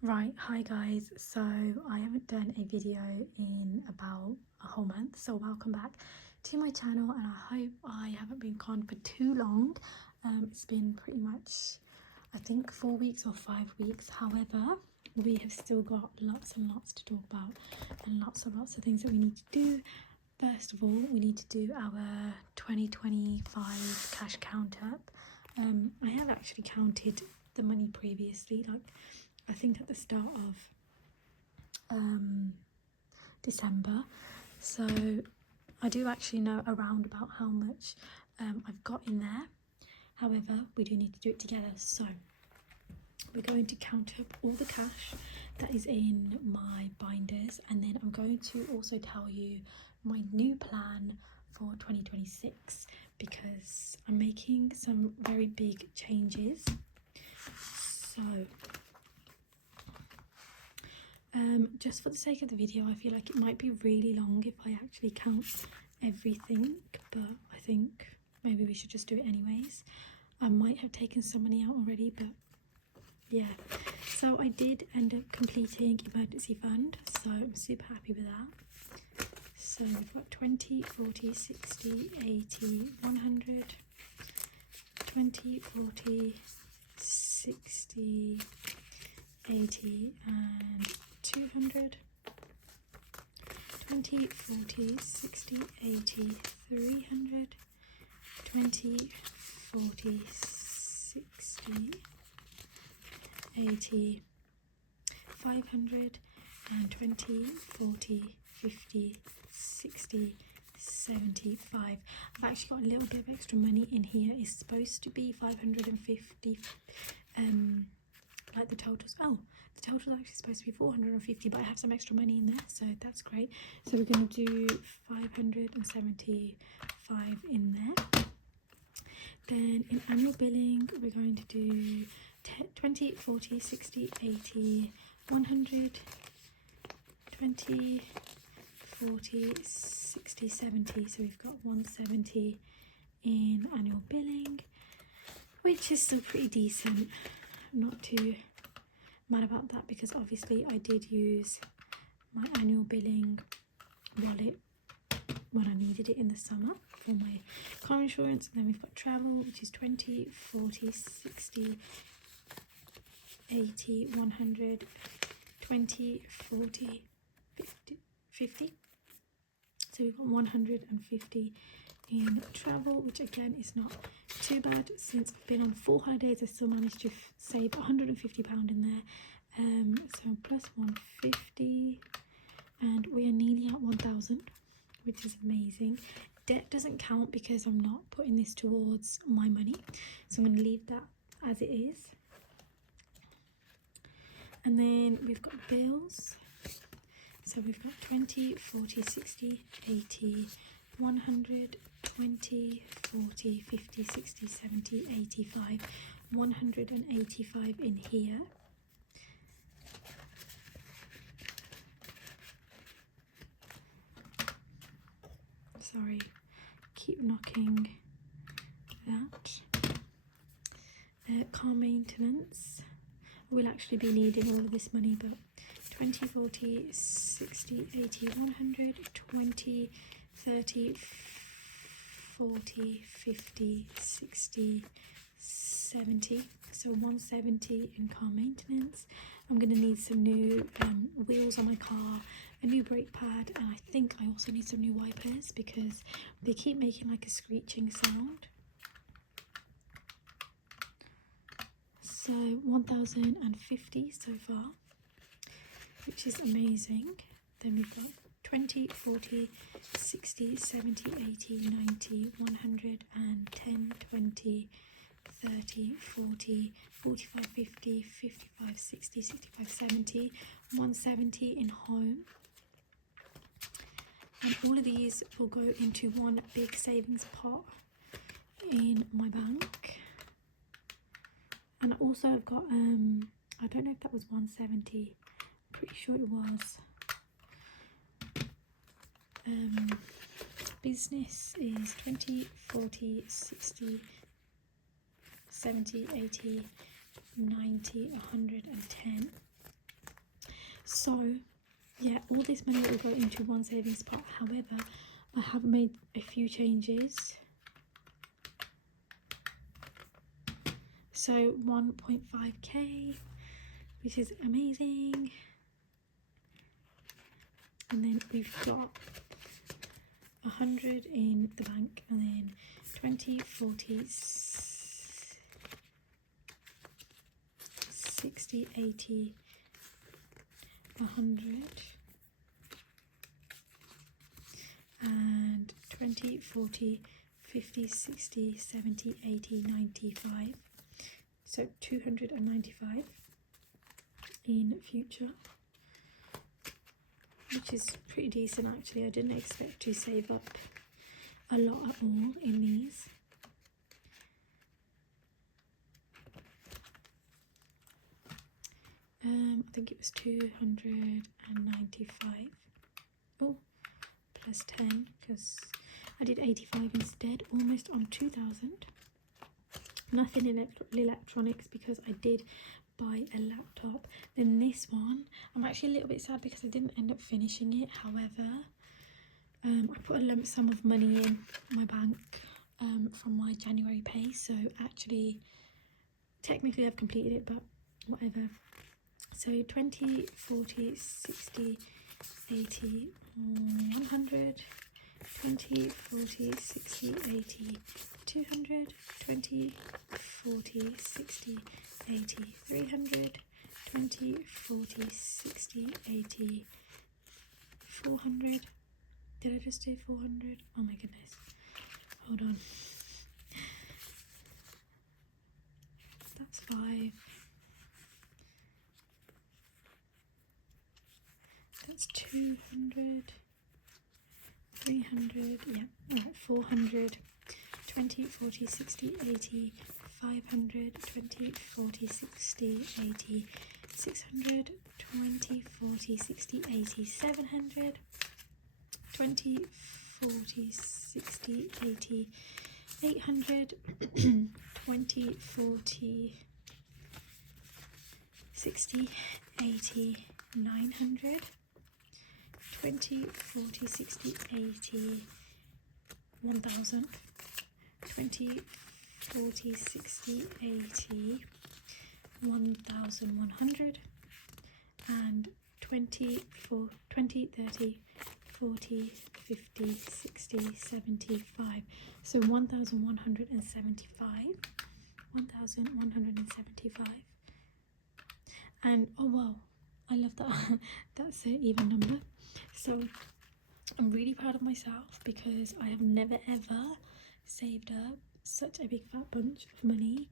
Right, hi guys. So I haven't done a video in about a whole month, so welcome back to my channel, and I hope I haven't been gone for too long. It's been pretty much, I think, 4 weeks or 5 weeks. However, we have still got lots and lots to talk about and lots of things that we need to do. First of all, we need to do our 2025 cash count up. I have actually counted the money previously, like I think at the start of December, so I do actually know around about how much I've got in there. However, we do need to do it together, so we're going to count up all the cash that is in my binders, and then I'm going to also tell you my new plan for 2026 because I'm making some very big changes. So just for the sake of the video, I feel like it might be really long if I actually count everything, but I think maybe we should just do it anyways. I might have taken some money out already, but yeah. So I did end up completing emergency fund, so I'm super happy with that. So we've got 20, 40, 60, 80, 100, 20, 40, 60, 80 and 200, 20, 40, 60, 80, 300, 20, 40, 60, 80, 500 and 20, 40, 50, 60, 75. I've actually got a little bit of extra money in here. It's supposed to be 550, like the totals. Oh, the total is actually supposed to be 450, but I have some extra money in there, so that's great. So we're going to do 575 in there. Then in annual billing, we're going to do 20, 40, 60, 80, 100, 20, 40, 60, 70. So we've got 170 in annual billing, which is still pretty decent. I'm not too mad about that because obviously I did use my annual billing wallet when I needed it in the summer for my car insurance. And then we've got travel, which is 20, 40, 60, 80, 100, 20, 40, 50. So we've got 150 in travel, which again is not too bad. Since I've been on 4 holidays, I still managed to save £150 in there. So plus 150, and we are nearly at 1,000, which is amazing. Debt doesn't count because I'm not putting this towards my money, so I'm going to leave that as it is. And then we've got bills. So we've got 20, 40, 60, 80, 100, 20, 40, 50, 60, 70, 85, 185 in here. Sorry, keep knocking that. Car maintenance. We'll actually be needing all of this money, but 20, 40, 60, 80, 100, 20, 30, 40, 50, 60, 70. So 170 in car maintenance. I'm going to need some new wheels on my car, a new brake pad, and I think I also need some new wipers because they keep making like a screeching sound. So 1,050 so far, which is amazing. Then we've got 20, 40, 60, 70, 80, 90, 100 and 10, 20, 30, 40, 45, 50, 55, 60, 65, 70, 170 in home. And all of these will go into one big savings pot in my bank. And also I've got, I don't know if that was 170, I'm pretty sure it was. Business is 20, 40, 60, 70, 80, 90, 110. So yeah, all this money will go into one savings pot. However, I have made a few changes. So 1.5k, which is amazing. And then we've got 100 in the bank, and then 20, 40, 60, 80, 100, and 20, 40, 50, 60, 70, 80, 95. So 295 in future, which is pretty decent actually. I didn't expect to save up a lot at all in these. I think it was 295. Oh, plus 10 because I did 85 instead, almost on 2,000. Nothing in electronics because I did buy a laptop. Then this one, I'm actually a little bit sad because I didn't end up finishing it. However, I put a lump sum of money in my bank from my January pay, so actually technically I've completed it, but whatever. So 20, 40, 60, 80, 100, 20, 40, 60, 80, 200, 20, 40, 60, 80, 300, 20, 40, 60, 80, 400. Did I just do 400? Oh my goodness. Hold on. That's 5. That's 200. 300. Yeah, right, 400. 20, 40, 60, 80, 500, 20, 40, 60, 80, 600, 20, 40, 60, 80, 700, 20, 40, 60, 80, 800, 20, 40, 60, 80, 900, 20, 40, 60, 80, 1000, 20, 40, 60, 80, 1100, and 20, 30, 40, 50, 60, 75. So 1175. 1175. And oh wow, I love that. That's an even number. So I'm really proud of myself because I have never ever saved up such a big fat bunch of money,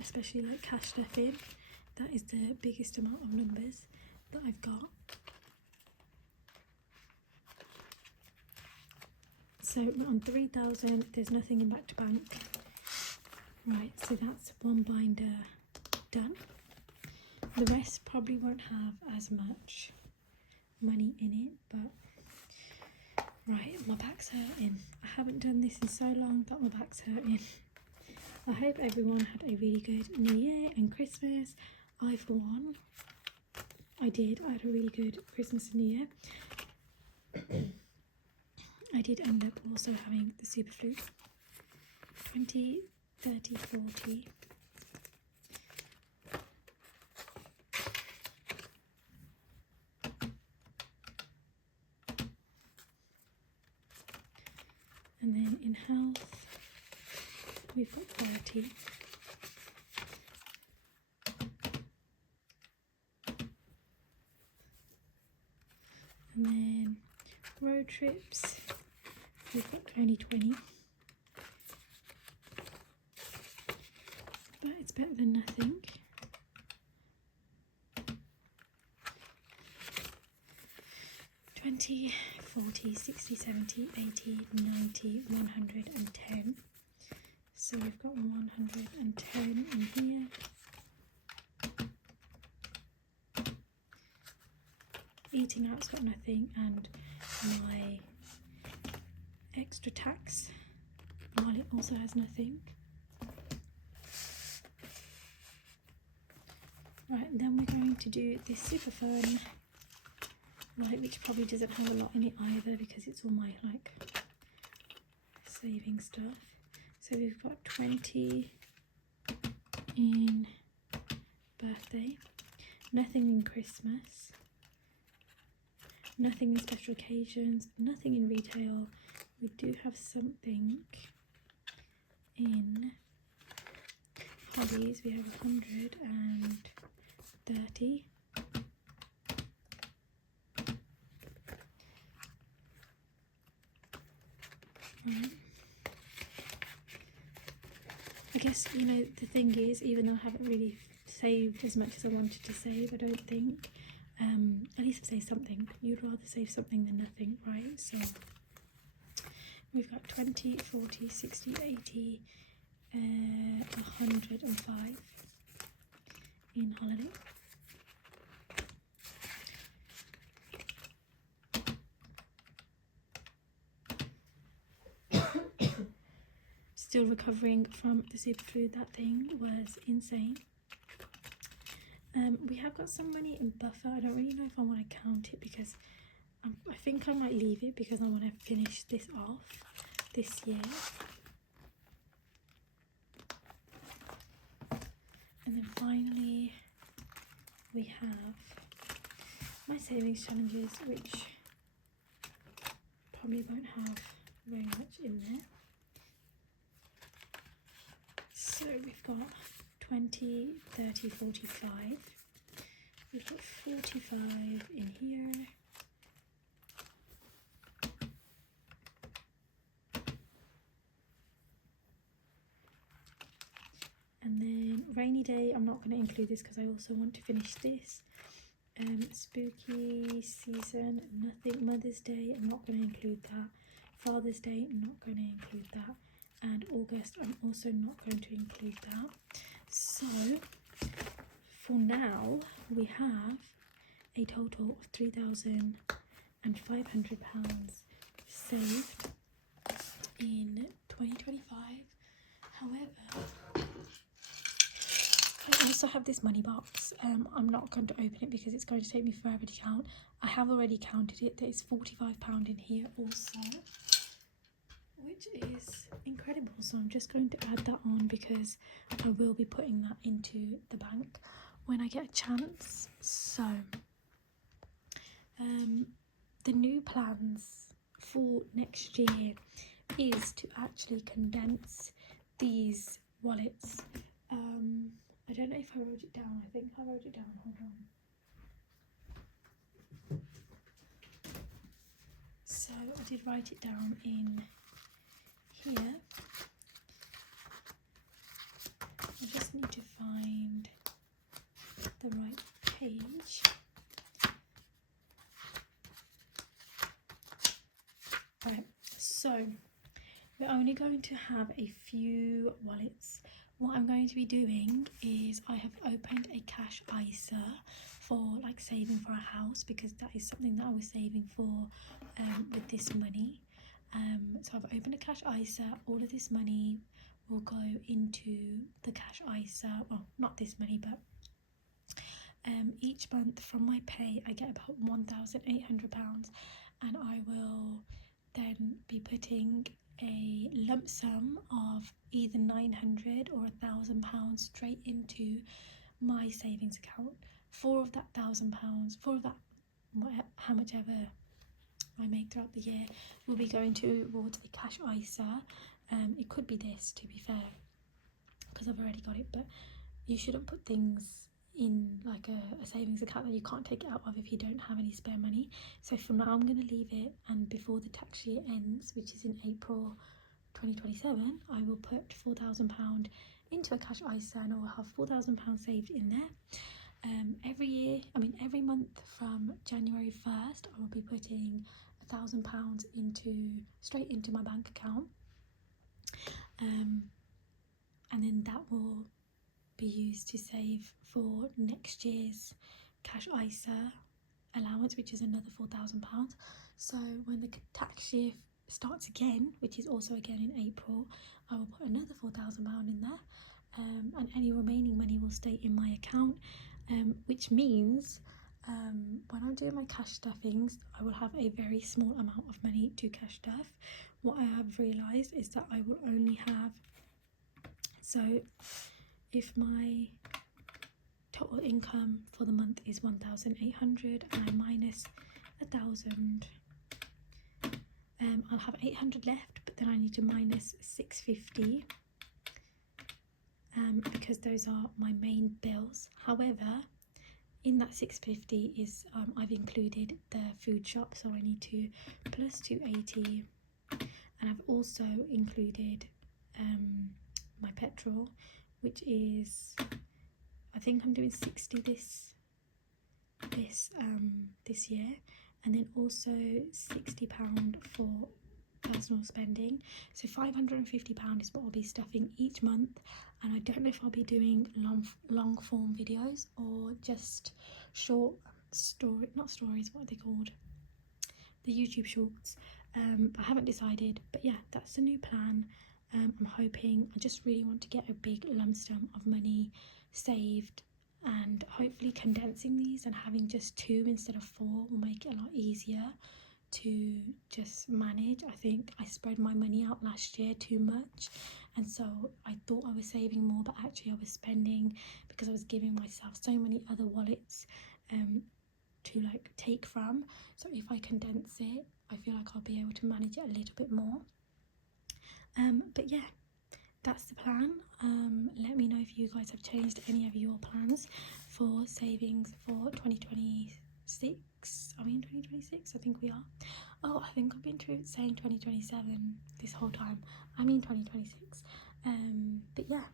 especially like cash stuff in. That is the biggest amount of numbers that I've got. So on 3,000 there's nothing in back to bank. Right, so that's one binder done. The rest probably won't have as much money in it, but right, my back's hurting. I haven't done this in so long that my back's hurting. I hope everyone had a really good New Year and Christmas. I, for one, I did. I had a really good Christmas and New Year. I did end up also having the super flu. 20, 30, 40. And then in health, we've got 30. And then road trips, we've got only 20. But it's better than nothing. $20, $40, $60, $70, $80, $90, $110. So we've got 110 in here. Eating out's got nothing, and my extra tax wallet also has nothing. Right, then we're going to do this super fun right, which probably doesn't have a lot in it either because it's all my like saving stuff. So we've got 20 in birthday, nothing in Christmas, nothing in special occasions, nothing in retail. We do have something in hobbies. We have 130. Right. I guess, you know, the thing is, even though I haven't really saved as much as I wanted to save, I don't think, at least I've saved something. You'd rather save something than nothing, right? So we've got 20, 40, 60, 80, 105 in holiday. Still recovering from the superfood. That thing was insane. We have got some money in buffer. I don't really know if I want to count it because I think I might leave it because I want to finish this off this year. And then finally we have my savings challenges, which probably won't have very much in there. So we've got 20, 30, 45. We've got 45 in here. And then rainy day, I'm not going to include this because I also want to finish this. Spooky season, nothing. Mother's Day, I'm not going to include that. Father's Day, I'm not going to include that. And August, I'm also not going to include that. So for now, we have a total of £3,500 saved in 2025. However, I also have this money box. I'm not going to open it because it's going to take me forever to count. I have already counted it. There is £45 in here also, which is incredible. So I'm just going to add that on because I will be putting that into the bank when I get a chance. So the new plans for next year is to actually condense these wallets. I don't know if I wrote it down. I think I wrote it down. Hold on. So I did write it down in here. I just need to find the right page. Right, so we're only going to have a few wallets. What I'm going to be doing is I have opened a cash ISA for like saving for a house because that is something that I was saving for with this money. So I've opened a cash ISA. All of this money will go into the cash ISA. Well, not this money, but each month from my pay I get about £1,800, and I will then be putting a lump sum of either £900 or £1,000 straight into my savings account. Four of that £1,000, how much ever I make throughout the year, will be going towards a cash ISA. It could be this, to be fair, because I've already got it, but you shouldn't put things in like a savings account that you can't take it out of if you don't have any spare money. So for now I'm going to leave it, and before the tax year ends, which is in April 2027, I will put £4,000 into a cash ISA, and I will have £4,000 saved in there. Every month from January 1st, I will be putting £1,000 straight into my bank account, and then that will be used to save for next year's cash ISA allowance, which is another £4,000. So when the tax year starts again, which is also again in April, I will put another £4,000 in there, and any remaining money will stay in my account, which means when I'm doing my cash stuffings, I will have a very small amount of money to cash stuff. What I have realised is that I will only have, so if my total income for the month is 1,800 and I minus 1,000, I'll have 800 left, but then I need to minus 650 because those are my main bills. However, in that 650 is I've included the food shop, so I need to plus 280, and I've also included my petrol, which is, I think I'm doing 60 this year, and then also £60 for personal spending. So £550 is what I'll be stuffing each month, and I don't know if I'll be doing long form videos or just short story, not stories, what are they called, the YouTube shorts. I haven't decided, but yeah, that's the new plan. I'm hoping, I just really want to get a big lump sum of money saved, and hopefully condensing these and having just 2 instead of 4 will make it a lot easier to just manage. I think I spread my money out last year too much, and so I thought I was saving more, but actually I was spending because I was giving myself so many other wallets to like take from. So if I condense it, I feel like I'll be able to manage it a little bit more. But yeah, that's the plan. Let me know if you guys have changed any of your plans for savings for 2026. Are we in 2026? I think we are. Oh, I think I've been saying 2027 this whole time. I mean 2026. But yeah,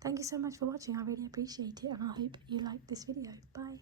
thank you so much for watching. I really appreciate it, and I hope you like this video. Bye.